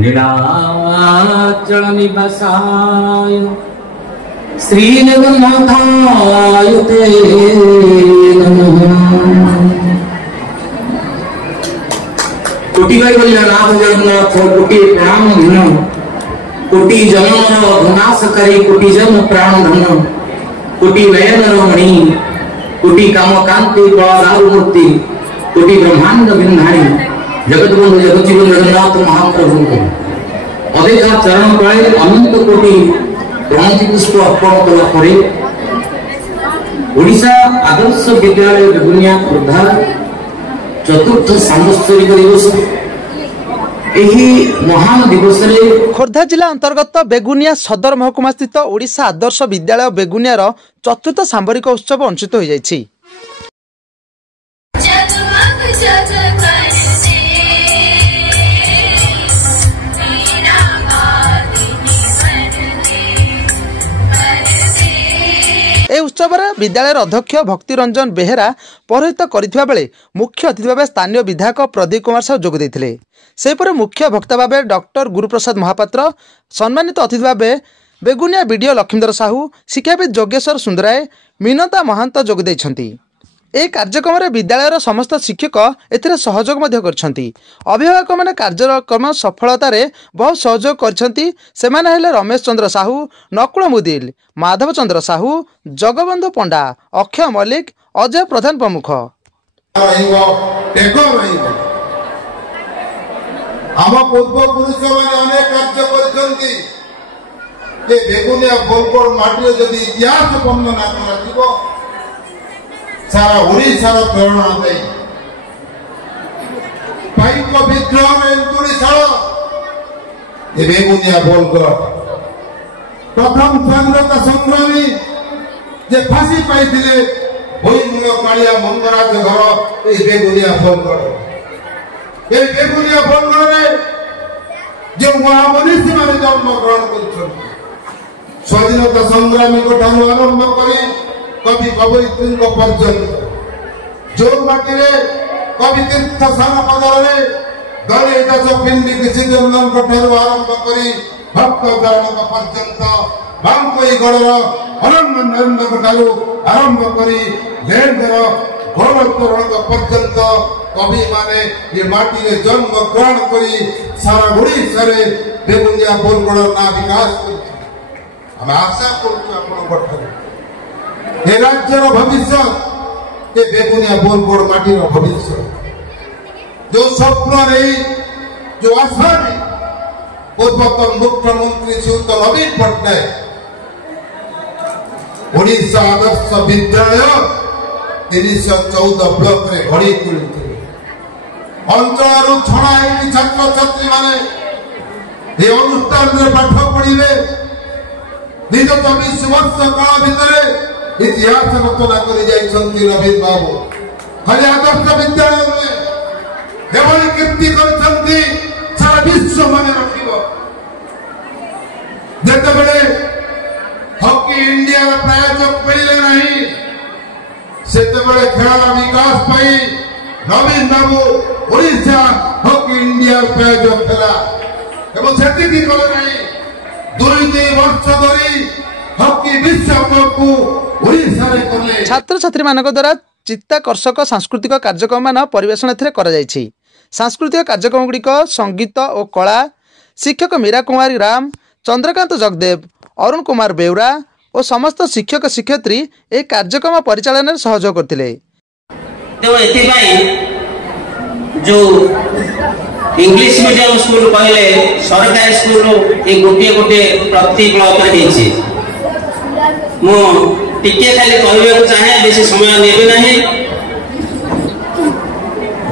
नीलाचल निवासाय श्रीनिवासाय ते नमः। कोटि भाई बोलिया नाथ जगन्नाथ कोटि प्रणाम धन कोटि जन्म विनाशकारी कोटि जन्म प्राण धन कोटि नयन रमणी कोटि काम कांति बलदारु मूर्ति कोटि ब्रह्मांड बिंधाणी जगत बंधु जगजीवन जगन्नाथ महाप्रभु को अधेखा चरण पाए अनंत कोटि प्रणति पुष्प अर्पण कला परे ओडिशा आदर्श विद्यालय बेगुनिया खोर्धा चतुर्थ सांवत्सरिक दिवस महान दिवस खोर्धा जिला अंतर्गत बेगुनिया सदर महकुमा स्थित ओडिशा आदर्श विद्यालय बेगुनियार चतुर्थ सांबरिक उत्सव अनुष्ठित हो जायछि। ए उत्सव विद्यालय अध्यक्ष भक्ति रंजन बेहेरा पौरोहित्य करथिबा बेले मुख्य अतिथि भाव स्थानीय विधायक प्रदीप कुमार साहू जोग देथिले। सेपरे मुख्य वक्ता भाव डॉक्टर गुरुप्रसाद महापात्र, सम्मानित अतिथि भाव बेगुनिया बीडीओ लक्ष्मीधर साहू, शिक्षाविद जोगेश्वर सुंदराय, मीनता महांत जोग दैछंती। ए कार्यक्रम में विद्यालय समस्त शिक्षक एथिरे सहयोग करछंती। अभिभावक माने कार्यक्रम सफलता रे बहुत सहयोग करछंती। सेमाने हेले रमेश चंद्र साहू, नकुल मुदिल, माधव चंद्र साहू, जगबंधु पंडा, अक्षय मल्लिक, अजय प्रधान प्रमुख। हम पूर्व पुरुष माने अनेक कार्य करछंती। ए बेगुनिया बोलकोड माटी जदि इतिहास वर्णना कराजिबो सारा ओडिशा प्रेरणा दे पाइक विद्रोह में ओडिशा ए बेगुनिया बोलकोड प्रथम स्वाधीनता संग्रामी जे फांसी पाइथिले भोईमुंग कालिया मंगराज घर ए बेगुनिया बोलकोड। ए बेगुनिया बोलकोड रे जे महामनीषी माने जन्म ग्रहण करछन स्वाधीनता संग्रामी को ठानु आरंभ करी कवि कवयित्री पर्यंत जो माटी कवि तीर्थ स्थान पदर दलित दास पिंडी किसी नंदन ठानु आरंभ करी भक्त दानक पर्यंत बांकोई गढ़ अरण्य नरेंद्र ठानु आरंभ करी लेंदर गौरवतोरण पर्यंत कवि माने ये माटी रे जन्म ग्रहण करी सारा ओडिशा रे बेगुनिया बोलकोड ना विकास कर हम आशा करछु आपण गठन ए राज्यर भविष्य ए बेगुनिया बोलकोड माटी रो भविष्य जो स्वप्न रे जो आशा रे पूर्वतन मुख्यमंत्री श्रीयुत नवीन पटनायक ओडिशा आदर्श विद्यालय 314 ब्लॉक रे घड़ी तुलते अंचल छड़ा छात्र छात्री माने ये अनुष्ठान रे पाठ पढ़िले निज 24 वर्ष काल भितर इतिहास रचना कर नवीन बाबू खाली आदर्श विद्यालय में एवं कीर्ति करछंती सारा विश्व माने रखिबो। जेतेबेले हॉकी इंडिया रे प्रायोजक मिलले नहीं सेतेबेले खेल विकास पाई नवीन बाबू ओडिशा हॉकी इंडिया प्रायोजक खेला एवं सेतिकी कले नहीं 2 वर्ष धरी हॉकी विश्वकप को ओडिशा रे करले। छात्र छात्री मानक द्वारा चित्ताकर्षक सांस्कृतिक कार्यक्रम मान परिवेषण एथिरे करा जायछि। सांस्कृतिक कार्यक्रम गुड़िक संगीत और कला शिक्षक मीरा कुमारी राम, चंद्रकांत जगदेव, अरुण कुमार बेउरा और समस्त शिक्षक शिक्षयित्री ए कार्यक्रम परिचालन में सहयोग करथिले। तो एथिबाई जो इंग्लिश मीडियम स्कूल कहले सरकारी स्कूल ए गोटे गोटे प्रति ब्लॉक रे हेछि। मो टिके खाली कहबे को चाहे बेसी समय नेबे नहीं।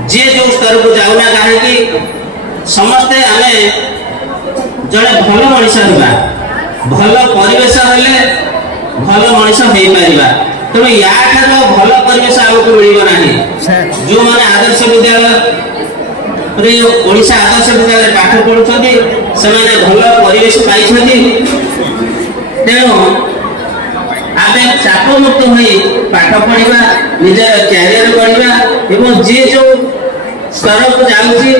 जे जो स्तर को जाउना काहे कि समस्ते आमे जड़े भल मनीष होगा भल परिवेश हेले भल मनीष हो पारिबा। तेणु या भल परिवेश आमको मिल ना जो मैंने आदर्श विद्यालय ओडिशा आदर्श विद्यालय पाठ पढ़ुଛନ୍ତି ସେମାନେ भल परिवेश पाइछନ୍ତି। तेणु आमे चाप मुक्त होई पाठ पढ़िबा निज कैरियर करबा एवं जे जो स्तर को जाउची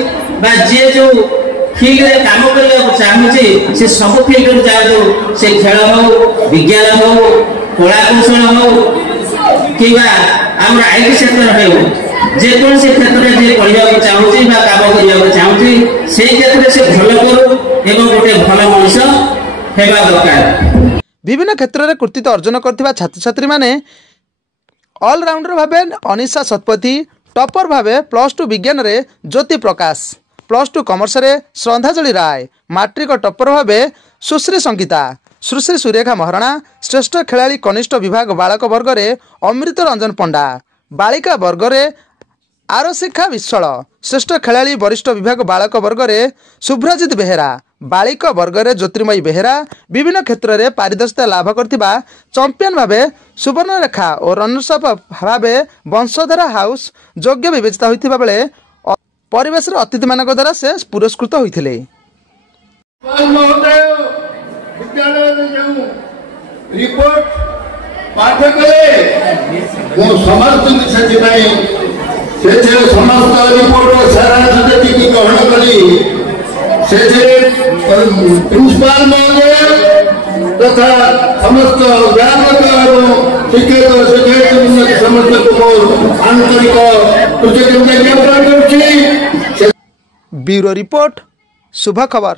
बा जे जो ଫିଲ୍ଡ ରେ କାମ କରିବାକୁ ଚାହୁଁଛି ସେ ସବୁ ଫିଲ୍ଡରେ ଯାଆନ୍ତୁ, ସେ ଖେଳ ହଉ, ବିଜ୍ଞାନ ହଉ, କଳା କୌଶଳ ହଉ କିମ୍ବା ଆମର ଆଇଟି ସେକ୍ଟର ହେଉ, ଯେକୌଣସି କ୍ଷେତ୍ରରେ ଯିଏ ପଢିବାକୁ ଚାହୁଁଛି ବା କାମ କରିବାକୁ ଚାହୁଁଛି ସେଇ କ୍ଷେତ୍ରରେ ସେ ଭଲ କରୁ ଏବଂ ଗୋଟେ ଭଲ ମଣିଷ ହେବା ଦରକାର। विभिन्न क्षेत्र में कृतित्व अर्जन करथिबा छात्र छात्री माने ऑलराउंडर भावे अनिशा शतपथी, टॉपर भावे +2 विज्ञान रे ज्योति प्रकाश, +2 कॉमर्स रे श्रद्धांजलि राय, मैट्रिक टॉपर भावे सुश्री संगीता, सुश्री सुरेखा महाराणा, श्रेष्ठ खेलाड़ी कनिष्ठ विभाग बालक वर्ग रे अमृत रंजन पंडा, बालिका वर्ग रे आरशिखा विश्वाल, श्रेष्ठ खेलाड़ी वरिष्ठ विभाग बालक वर्ग रे शुभ्रजित बेहेरा, बालिका वर्ग रे ज्योतिर्मयी बेहेरा विभिन्न क्षेत्र में पारदर्शिता लाभ करथिबा चैंपियन भावे सुवर्णरेखा और रनर्स अप भावे वंशधारा हाउस योग्य विवेचित होइथिबा बेले परिवेश अतिथि मानक द्वारा से पुरस्कृत होइथिले। रिपोर्ट पाठ कले मो समस्त से समस्त रिपोर्ट सारा की ग्रहण करी से प्रिंसिपाल महोदय तथा समस्त ग्रामक एवं शिक्षक शिक्षयित्री समस्त को आंतरिक कृतज्ञता ज्ञापन करुछि। ब्यूरो रिपोर्ट शुभ खबर।